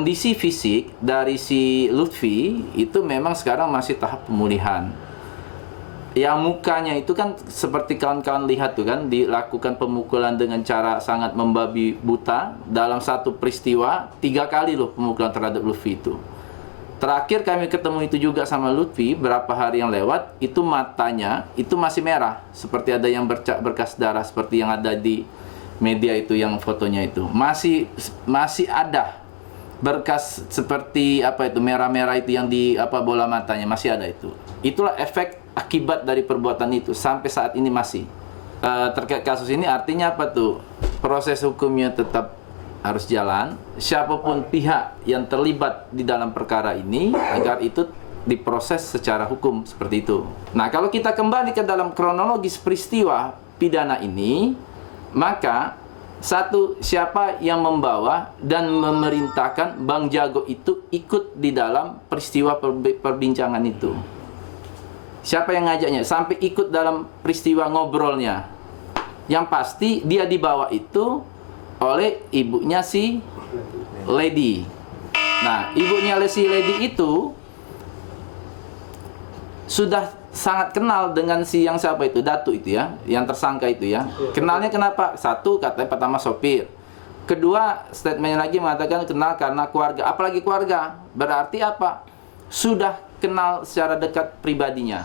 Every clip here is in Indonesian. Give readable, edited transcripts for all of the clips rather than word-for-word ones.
kondisi fisik dari si Lutfi itu memang sekarang masih tahap pemulihan. Yang mukanya itu kan seperti kawan-kawan lihat tuh kan, dilakukan pemukulan dengan cara sangat membabi buta. Dalam satu peristiwa 3 kali loh pemukulan terhadap Lutfi itu. Terakhir kami ketemu itu juga sama Lutfi berapa hari yang lewat, itu matanya itu masih merah, seperti ada yang berkas darah seperti yang ada di media itu, yang fotonya itu masih ada berkas seperti apa itu merah-merah itu yang di bola matanya, masih ada itu. Itulah efek akibat dari perbuatan itu sampai saat ini masih. Terkait kasus ini artinya apa tuh? Proses hukumnya tetap harus jalan. Siapapun pihak yang terlibat di dalam perkara ini agar itu diproses secara hukum seperti itu. Nah, kalau kita kembali ke dalam kronologis peristiwa pidana ini, maka satu, siapa yang membawa dan memerintahkan Bang Jago itu ikut di dalam peristiwa perbincangan itu? Siapa yang ngajaknya sampai ikut dalam peristiwa ngobrolnya? Yang pasti dia dibawa itu oleh ibunya si Lady. Nah, ibunya si Lady itu sudah sangat kenal dengan si yang siapa itu, Datu itu ya, yang tersangka itu ya. Kenalnya kenapa? Satu, katanya pertama sopir. Kedua, statementnya lagi mengatakan kenal karena keluarga. Apalagi keluarga, berarti apa? Sudah kenal secara dekat pribadinya.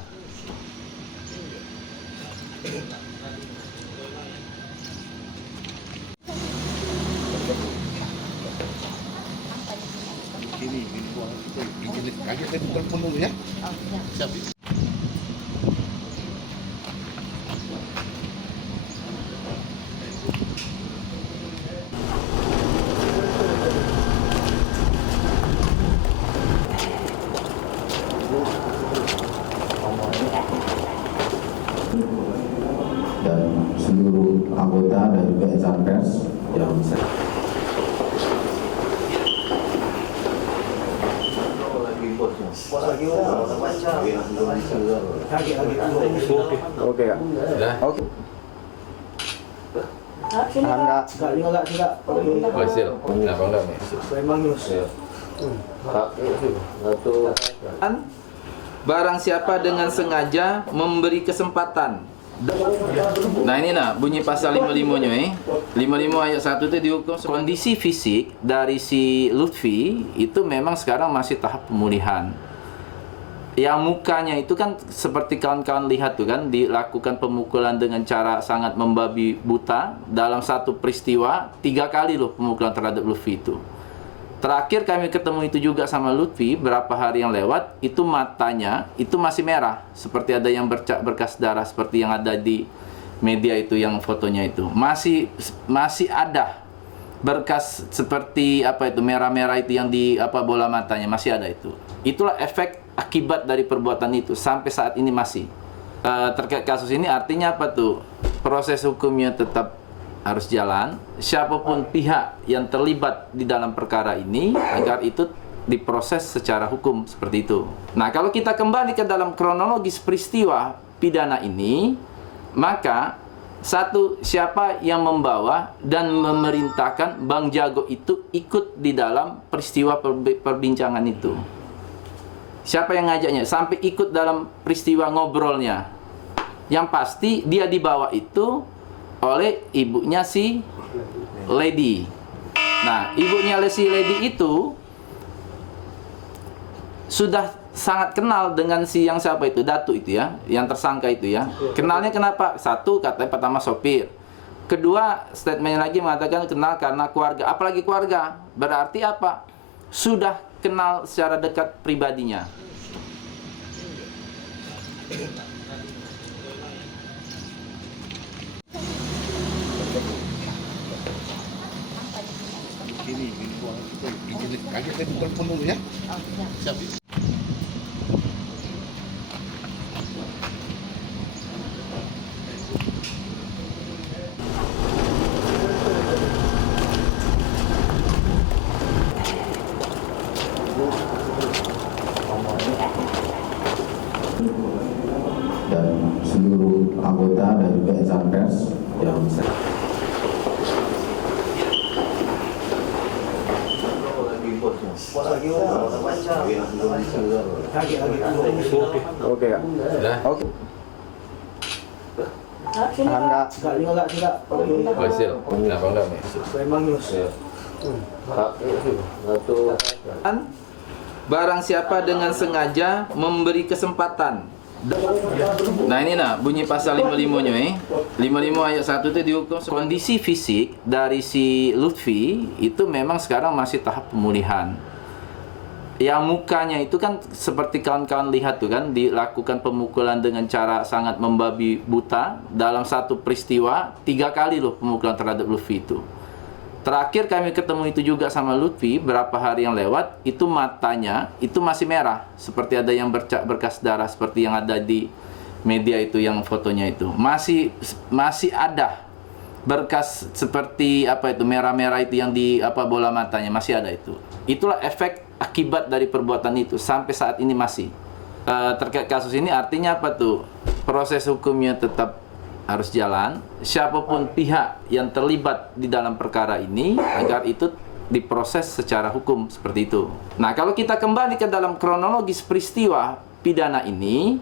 Ini kaget kan bukan penuh ya? Siap. Dan seluruh anggota dan juga insan pers yang Oke ya. Oke. Enggak. Barang siapa dengan sengaja memberi kesempatan. Nah ini bunyi pasal 55-nya 55 ayat 1 itu dihukum. Kondisi fisik dari si Lutfi itu memang sekarang masih tahap pemulihan. Yang mukanya itu kan seperti kawan-kawan lihat tuh kan, dilakukan pemukulan dengan cara sangat membabi buta. Dalam satu peristiwa 3 kali loh pemukulan terhadap Lutfi itu. Terakhir kami ketemu itu juga sama Lutfi berapa hari yang lewat, itu matanya itu masih merah, seperti ada yang berkas darah seperti yang ada di media itu, yang fotonya itu. Masih ada berkas seperti apa itu merah-merah itu yang di bola matanya, masih ada itu. Itulah efek akibat dari perbuatan itu sampai saat ini masih. Terkait kasus ini artinya apa tuh? Proses hukumnya tetap harus jalan. Siapapun pihak yang terlibat di dalam perkara ini agar itu diproses secara hukum seperti itu. Nah, kalau kita kembali ke dalam kronologis peristiwa pidana ini, maka satu, siapa yang membawa dan memerintahkan Bang Jago itu ikut di dalam peristiwa perbincangan itu? Siapa yang ngajaknya sampai ikut dalam peristiwa ngobrolnya? Yang pasti dia dibawa itu oleh ibunya si Lady. Nah, ibunya si Lady itu sudah sangat kenal dengan si yang siapa itu, Datu itu ya, yang tersangka itu ya. Kenalnya kenapa? Satu, katanya pertama sopir. Kedua, statementnya lagi mengatakan kenal karena keluarga. Apalagi keluarga, berarti apa? Sudah kenal secara dekat pribadinya. Ini kaget kan bukan penuh ya? Siap. dan seluruh anggota dan juga insan pers yang Oke kak. Sudah? Oke. Tahan kak. Hasil. Kenapa enggak, Mi? Barang siapa dengan sengaja memberi kesempatan. Nah ini bunyi pasal 55-nya 55 ayat 1 itu dihukum. Kondisi fisik dari si Lutfi itu memang sekarang masih tahap pemulihan. Yang mukanya itu kan seperti kawan-kawan lihat tuh kan, dilakukan pemukulan dengan cara sangat membabi buta. Dalam satu peristiwa 3 kali loh pemukulan terhadap Lutfi itu. Terakhir kami ketemu itu juga sama Lutfi berapa hari yang lewat, itu matanya itu masih merah, seperti ada yang berkas darah seperti yang ada di media itu, yang fotonya itu masih ada berkas seperti apa itu merah-merah itu yang di bola matanya masih ada itu. Itulah efek akibat dari perbuatan itu sampai saat ini masih. Terkait kasus ini artinya apa tuh? Proses hukumnya tetap harus jalan. Siapapun pihak yang terlibat di dalam perkara ini agar itu diproses secara hukum seperti itu. Nah, kalau kita kembali ke dalam kronologis peristiwa pidana ini,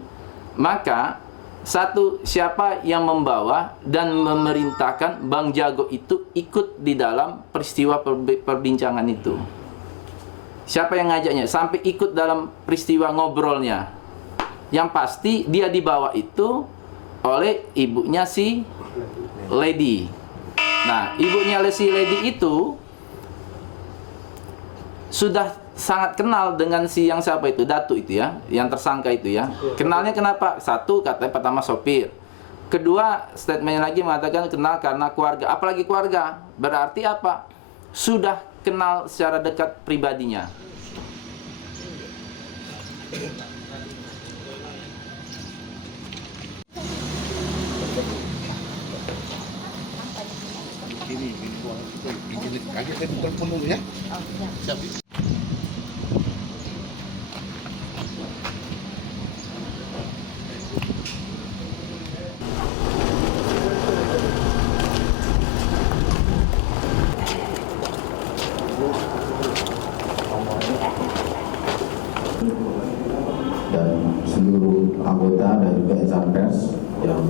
maka satu, siapa yang membawa dan memerintahkan Bang Jago itu ikut di dalam peristiwa perbincangan itu? Siapa yang ngajaknya sampai ikut dalam peristiwa ngobrolnya? Yang pasti dia dibawa itu oleh ibunya si Lady. Nah, ibunya si Lady itu sudah sangat kenal dengan si yang siapa itu, Datu itu ya, yang tersangka itu ya. Kenalnya kenapa? Satu, katanya pertama sopir. Kedua, statementnya lagi mengatakan kenal karena keluarga. Apalagi keluarga, berarti apa? Sudah kenal secara dekat pribadinya. Ini kaget saya telepon dulu ya. Siap. dan seluruh anggota dan juga insan pers yang